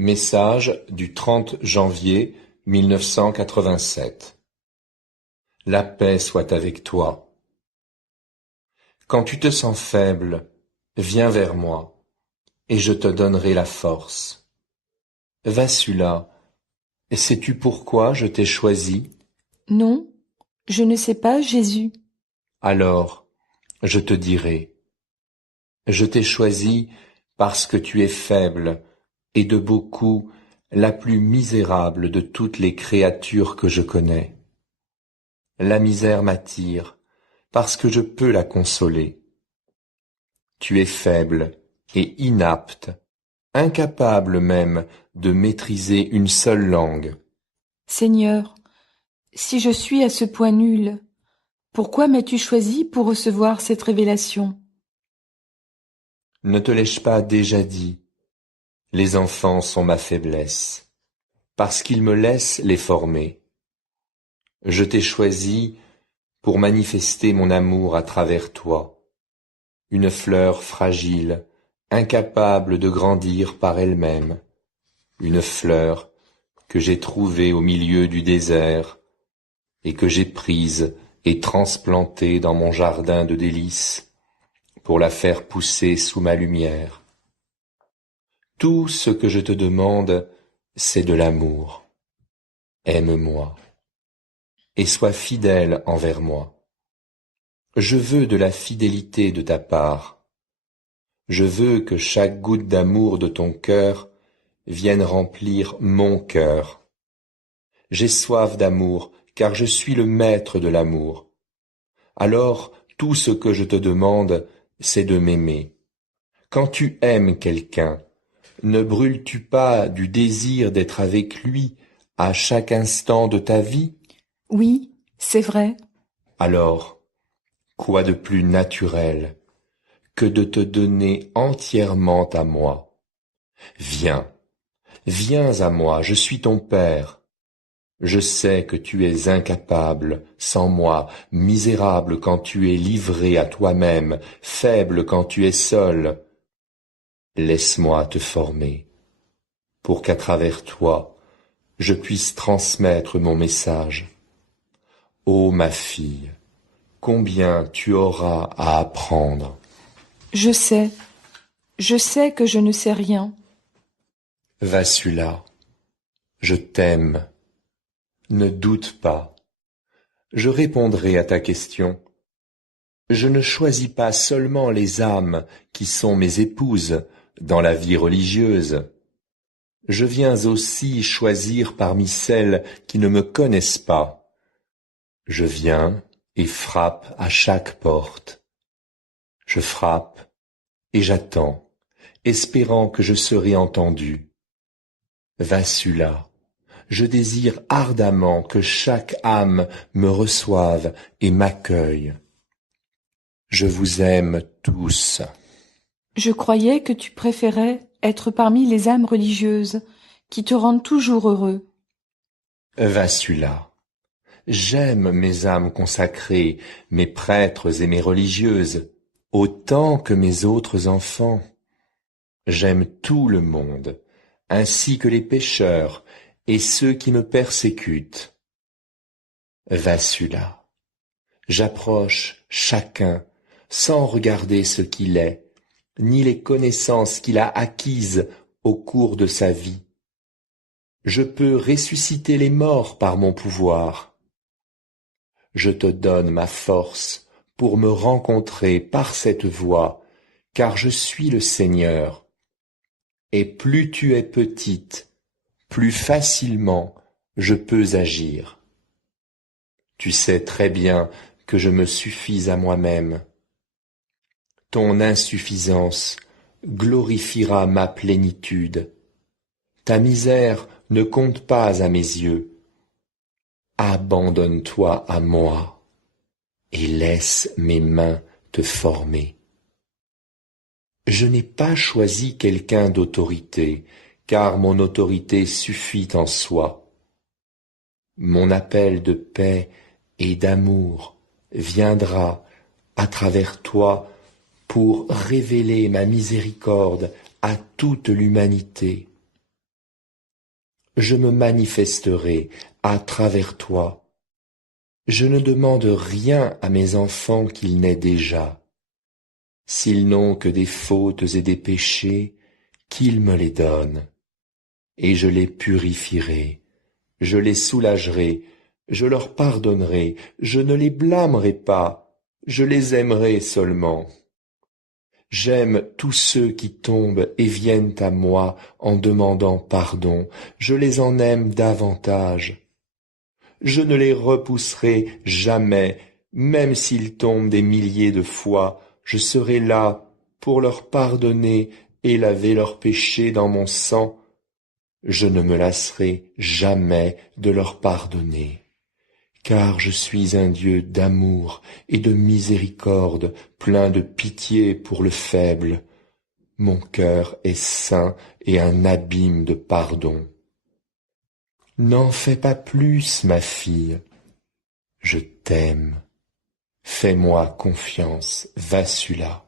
Message du 30 janvier 1987. La paix soit avec toi. Quand tu te sens faible, viens vers moi, et je te donnerai la force. Vassula, sais-tu pourquoi je t'ai choisi? Non, je ne sais pas, Jésus. Alors, je te dirai. Je t'ai choisi parce que tu es faible, et de beaucoup la plus misérable de toutes les créatures que je connais. La misère m'attire, parce que je peux la consoler. Tu es faible et inapte, incapable même de maîtriser une seule langue. Seigneur, si je suis à ce point nul, pourquoi m'as-tu choisi pour recevoir cette révélation? Ne te l'ai-je pas déjà dit? Les enfants sont ma faiblesse, parce qu'ils me laissent les former. Je t'ai choisi pour manifester mon amour à travers toi, une fleur fragile, incapable de grandir par elle-même, une fleur que j'ai trouvée au milieu du désert et que j'ai prise et transplantée dans mon jardin de délices pour la faire pousser sous ma lumière. Tout ce que je te demande, c'est de l'amour. Aime-moi et sois fidèle envers moi. Je veux de la fidélité de ta part. Je veux que chaque goutte d'amour de ton cœur vienne remplir mon cœur. J'ai soif d'amour, car je suis le maître de l'amour. Alors, tout ce que je te demande, c'est de m'aimer. Quand tu aimes quelqu'un, ne brûles-tu pas du désir d'être avec lui à chaque instant de ta vie? Oui, c'est vrai. Alors, quoi de plus naturel que de te donner entièrement à moi? Viens, viens à moi, je suis ton Père. Je sais que tu es incapable, sans moi, misérable quand tu es livré à toi-même, faible quand tu es seul. Laisse-moi te former, pour qu'à travers toi, je puisse transmettre mon message. Ô ma fille, combien tu auras à apprendre. Je sais que je ne sais rien. Vassula, je t'aime. Ne doute pas. Je répondrai à ta question. Je ne choisis pas seulement les âmes qui sont mes épouses dans la vie religieuse. Je viens aussi choisir parmi celles qui ne me connaissent pas. Je viens et frappe à chaque porte. Je frappe et j'attends, espérant que je serai entendu. Vassula, je désire ardemment que chaque âme me reçoive et m'accueille. Je vous aime tous. Je croyais que tu préférais être parmi les âmes religieuses qui te rendent toujours heureux. Vassula, j'aime mes âmes consacrées, mes prêtres et mes religieuses, autant que mes autres enfants. J'aime tout le monde, ainsi que les pécheurs et ceux qui me persécutent. Vassula, j'approche chacun sans regarder ce qu'il est, ni les connaissances qu'il a acquises au cours de sa vie. Je peux ressusciter les morts par mon pouvoir. Je te donne ma force pour me rencontrer par cette voie, car je suis le Seigneur. Et plus tu es petite, plus facilement je peux agir. Tu sais très bien que je me suffis à moi-même. Ton insuffisance glorifiera ma plénitude. Ta misère ne compte pas à mes yeux. Abandonne-toi à moi et laisse mes mains te former. Je n'ai pas choisi quelqu'un d'autorité, car mon autorité suffit en soi. Mon appel de paix et d'amour viendra à travers toi pour révéler ma miséricorde à toute l'humanité. je me manifesterai à travers toi. Je ne demande rien à mes enfants qu'ils n'aient déjà. S'ils n'ont que des fautes et des péchés, qu'ils me les donnent. Et je les purifierai, je les soulagerai, je leur pardonnerai, je ne les blâmerai pas, je les aimerai seulement. J'aime tous ceux qui tombent et viennent à moi en demandant pardon, je les en aime davantage. Je ne les repousserai jamais, même s'ils tombent des milliers de fois, je serai là pour leur pardonner et laver leurs péchés dans mon sang. Je ne me lasserai jamais de leur pardonner, car je suis un Dieu d'amour et de miséricorde, plein de pitié pour le faible. Mon cœur est saint et un abîme de pardon. N'en fais pas plus, ma fille. Je t'aime. Fais-moi confiance, Vassula.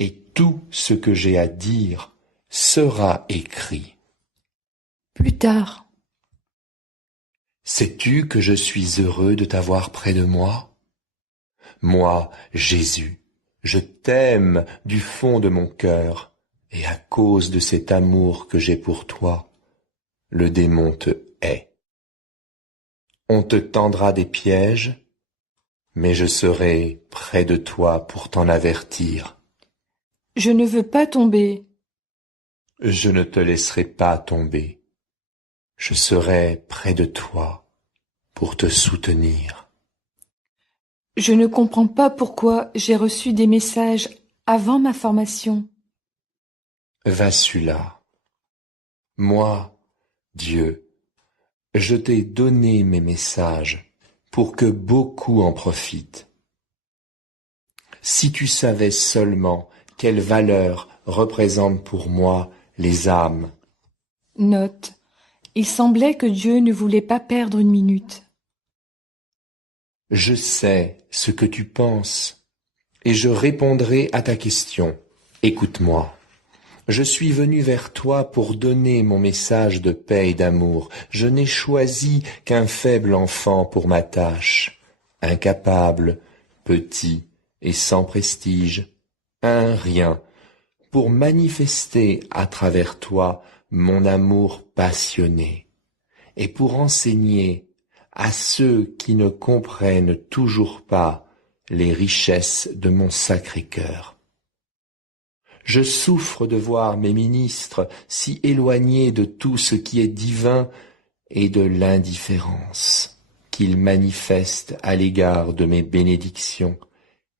Et tout ce que j'ai à dire sera écrit. Plus tard. Sais-tu que je suis heureux de t'avoir près de moi? Moi, Jésus, je t'aime du fond de mon cœur, et à cause de cet amour que j'ai pour toi, le démon te hait. On te tendra des pièges, mais je serai près de toi pour t'en avertir. Je ne veux pas tomber. Je ne te laisserai pas tomber. Je serai près de toi pour te soutenir. Je ne comprends pas pourquoi j'ai reçu des messages avant ma formation. Vassula, moi, Dieu, je t'ai donné mes messages pour que beaucoup en profitent. Si tu savais seulement quelle valeur représentent pour moi les âmes. Note. Il semblait que Dieu ne voulait pas perdre une minute. Je sais ce que tu penses, et je répondrai à ta question. Écoute-moi. Je suis venu vers toi pour donner mon message de paix et d'amour. Je n'ai choisi qu'un faible enfant pour ma tâche, incapable, petit et sans prestige, un rien, pour manifester à travers toi mon amour passionné, et pour enseigner à ceux qui ne comprennent toujours pas les richesses de mon Sacré-Cœur. Je souffre de voir mes ministres si éloignés de tout ce qui est divin et de l'indifférence qu'ils manifestent à l'égard de mes bénédictions,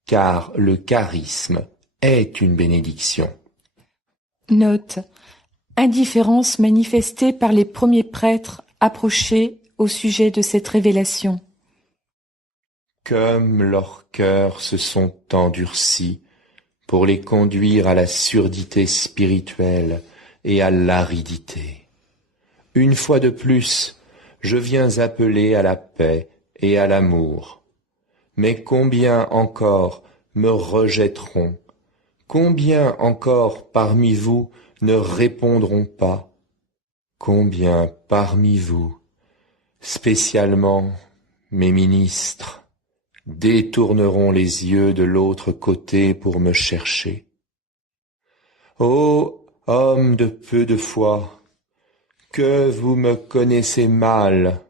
car le charisme est une bénédiction. Note. Indifférence manifestée par les premiers prêtres approchés au sujet de cette révélation. Comme leurs cœurs se sont endurcis pour les conduire à la surdité spirituelle et à l'aridité. Une fois de plus, je viens appeler à la paix et à l'amour. Mais combien encore me rejetteront? Combien encore parmi vous ne répondront pas? Combien parmi vous, spécialement mes ministres, détourneront les yeux de l'autre côté pour me chercher? Ô homme de peu de foi, que vous me connaissez mal,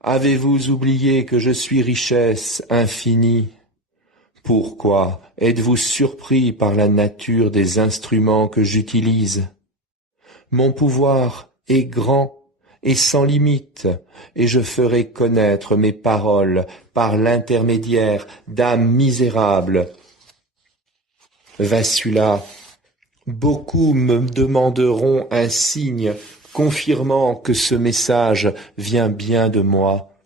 avez-vous oublié que je suis richesse infinie? Pourquoi êtes-vous surpris par la nature des instruments que j'utilise? Mon pouvoir est grand et sans limite, et je ferai connaître mes paroles par l'intermédiaire d'âmes misérables. Vassula, beaucoup me demanderont un signe confirmant que ce message vient bien de moi,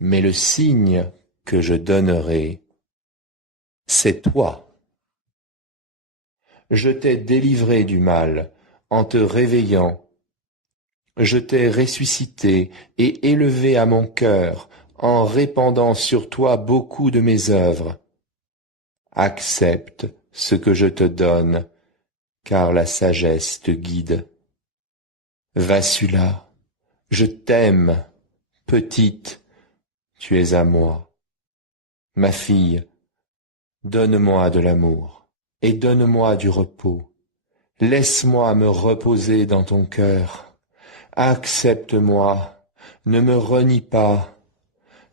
mais le signe que je donnerai, c'est toi. Je t'ai délivré du mal en te réveillant. Je t'ai ressuscité et élevé à mon cœur en répandant sur toi beaucoup de mes œuvres. Accepte ce que je te donne, car la sagesse te guide. Vassula, je t'aime, petite, tu es à moi. Ma fille, donne-moi de l'amour et donne-moi du repos. Laisse-moi me reposer dans ton cœur. Accepte-moi, ne me renie pas.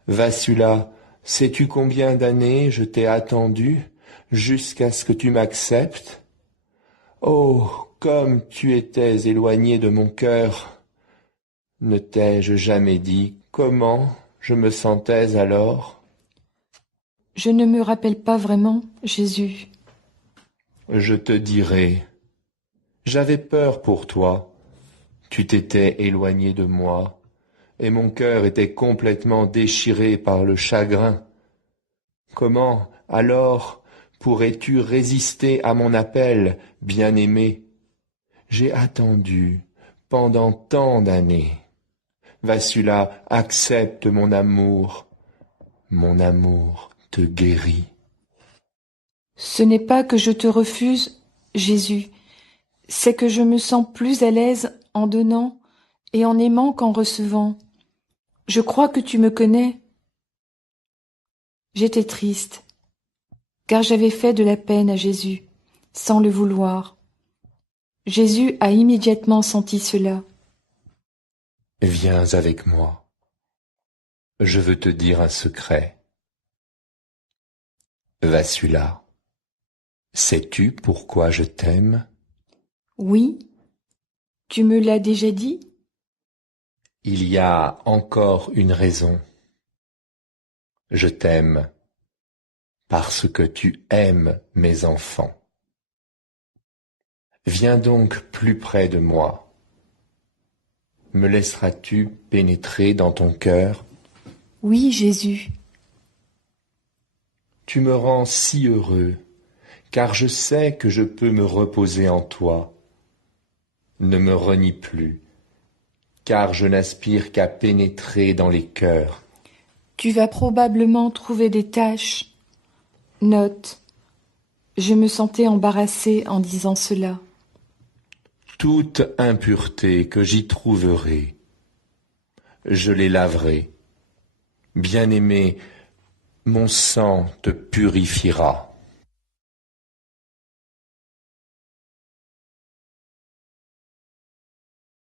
Vassula, sais-tu combien d'années je t'ai attendu jusqu'à ce que tu m'acceptes? Oh, comme tu étais éloigné de mon cœur! Ne t'ai-je jamais dit comment je me sentais alors? Je ne me rappelle pas vraiment, Jésus. Je te dirai. J'avais peur pour toi. Tu t'étais éloigné de moi, et mon cœur était complètement déchiré par le chagrin. Comment, alors, pourrais-tu résister à mon appel, bien-aimé? J'ai attendu pendant tant d'années. Vassula, accepte mon amour te guérit. Ce n'est pas que je te refuse, Jésus, c'est que je me sens plus à l'aise en donnant et en aimant qu'en recevant. Je crois que tu me connais. J'étais triste, car j'avais fait de la peine à Jésus, sans le vouloir. Jésus a immédiatement senti cela. Viens avec moi. Je veux te dire un secret. Vassula, sais-tu pourquoi je t'aime? Oui, tu me l'as déjà dit? Il y a encore une raison. Je t'aime parce que tu aimes mes enfants. Viens donc plus près de moi. Me laisseras-tu pénétrer dans ton cœur? Oui, Jésus. Tu me rends si heureux, car je sais que je peux me reposer en toi. Ne me renie plus, car je n'aspire qu'à pénétrer dans les cœurs. Tu vas probablement trouver des taches. Note. Je me sentais embarrassée en disant cela. Toute impureté que j'y trouverai, je les laverai. Bien-aimé, mon sang te purifiera.